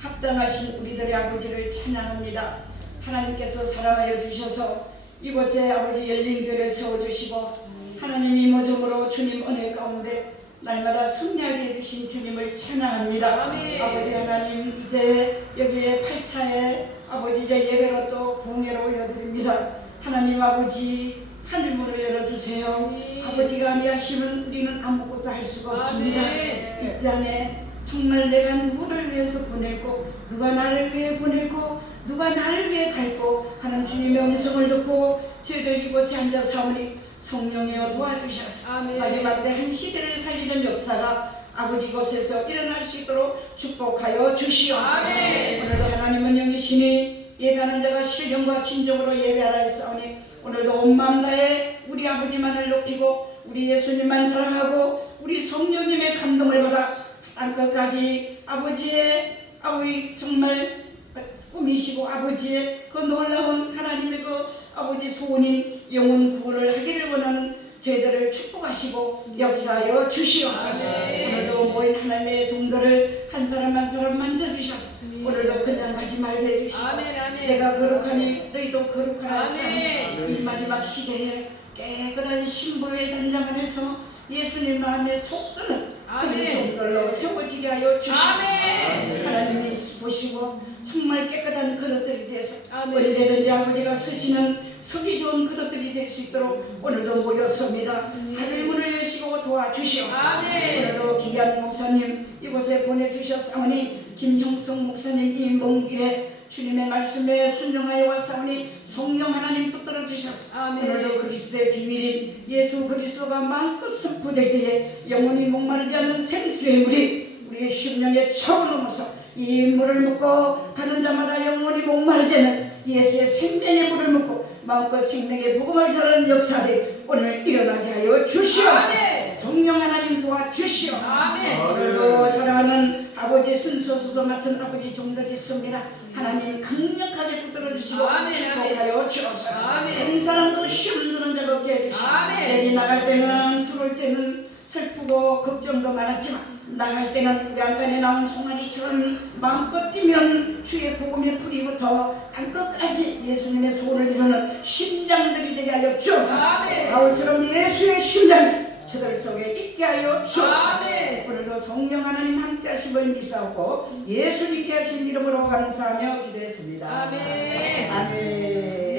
합당하신 우리들의 아버지를 찬양합니다. 하나님께서 사랑하여 주셔서 이곳에 아버지 열린 교회를 세워주시고 하나님 이모점으로 주님 은혜 가운데 날마다 승리하게 해주신 주님을 찬양합니다. 아멘. 아버지 하나님 이제 여기에 8차에 아버지 이제 예배로 또 봉회를 올려드립니다. 하나님 아버지 하늘문을 열어주세요. 아버지가 아니하시면 우리는 아무것도 할 수가 없습니다. 이 땅에 정말 내가 누구를 위해서 보내고 누가 나를 위해 보내고 누가 나를 위해 갈고 하는 주님의 음성을 듣고 저희들 이곳에 앉아 사오니 성령이여 도와주셔서 아멘. 마지막 때 한 시대를 살리는 역사가 아버지 곳에서 일어날 수 있도록 축복하여 주시옵소서 아멘. 오늘도 하나님은 영이시니 예배하는 자가 신령과 진정으로 예배하라 했사오니 오늘도 온 마음 다해 우리 아버지만을 높이고 우리 예수님만 사랑하고 우리 성령님의 감동을 받아 땅끝까지 아버지의 아버지 정말 꿈이시고 아버지의 그 놀라운 하나님의 그 아버지 소원인 영혼 구원을 하기를 원하는 저희들을 축복하시고 역사하여 주시옵소서 아멘. 오늘도 모인 하나님의 종들을 한 사람 한 사람 만져주셔서 아멘. 오늘도 그냥 가지 말게 해주시고 아멘, 아멘. 내가 거룩하니 너희도 거룩하라. 하사 이 마지막 시대에 깨끗한 신부의 단장을 해서 예수님 마음에 속드는 아멘. 그 종들로 세워지게 하여 주시옵소서 아멘. 하나님이 보시고 정말 깨끗한 그릇들이 돼서 아멘. 언제든지 아버지가 쓰시는 서기 좋은 그릇들이 될 수 있도록 오늘도 모였습니다. 아멘. 하늘 문을 여시고 도와주시옵소서. 아멘. 오늘도 기한 목사님 이곳에 보내주셨사오니 김형성 목사님 이먼 길에 주님의 말씀에 순종하여 왔사오니 성령 하나님 붙들어 주셔서 아멘. 오늘도 그리스도의 비밀인 예수 그리스도가 마음껏 선포될 때에 영원히 목마르지 않는 생수의 물이 우리의 심령에 넘어서 이 물을 먹고 가는 자마다 영원히 목마르지 않는 예수의 생명의 물을 먹고 마음껏 생명의 복음을 전하는 역사들이 오늘 일어나게 하여 주시옵소서 아멘. 성령 하나님 도와주시옵소서 아멘. 오늘도 사랑하는 순서수서 맡은 아버지 종들이 있습니다 하나님 강력하게 붙들어 주시고 축복하여 주옵소서. 한 사람도 힘드는 자 없게 해주시고. 내리 나갈 때는 들어올 때는 슬프고 걱정도 많았지만 나갈 때는 우양간에 나온 송아지처럼 마음껏 뛰면 주의 복음의 불이부터 땅끝까지 예수님의 소원을 이루는 심장들이 되게 하여 주옵소서. 바울처럼 예수의 심장이 저들 속에 있게 하여 주옵소서. 오늘도 성령 하나님 함께 하심을 믿사오고 예수님께 하신 이름으로 감사하며 기도했습니다 아멘. 아멘